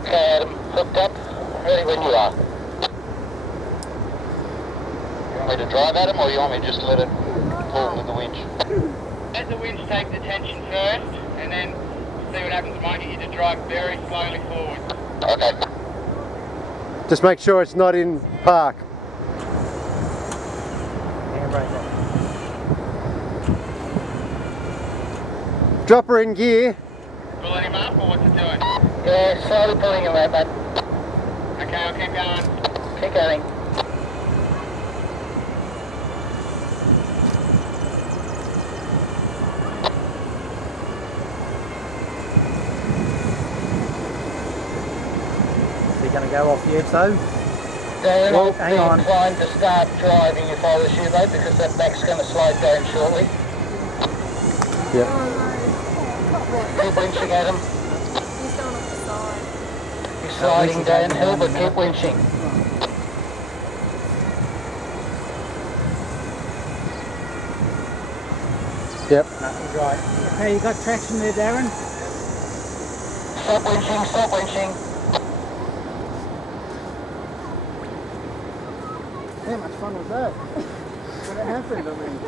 Okay, Adam, hooked up, ready when you are. You want me to drive at him, or you want me to just let it pull with the winch? Let the winch take the tension first, and then see what happens. I might get you to drive very slowly forward. Okay. Just make sure it's not in park. Drop her in gear. Pulling him up, or what's it doing? Yeah, slowly pulling him out, mate. Okay, I'll keep going. Keep going. Is he going to go off the edge though? Darren, Well, I'll hang be on. inclined to start driving if I was you, mate, because that back's going to slide down shortly. Yep. Keep winching at him. He's going off the side. He's sliding downhill, but keep winching. Yep. Nothing's right. Okay, you got traction there, Darren? Stop winching, stop winching. How much fun was that? What happened? I mean...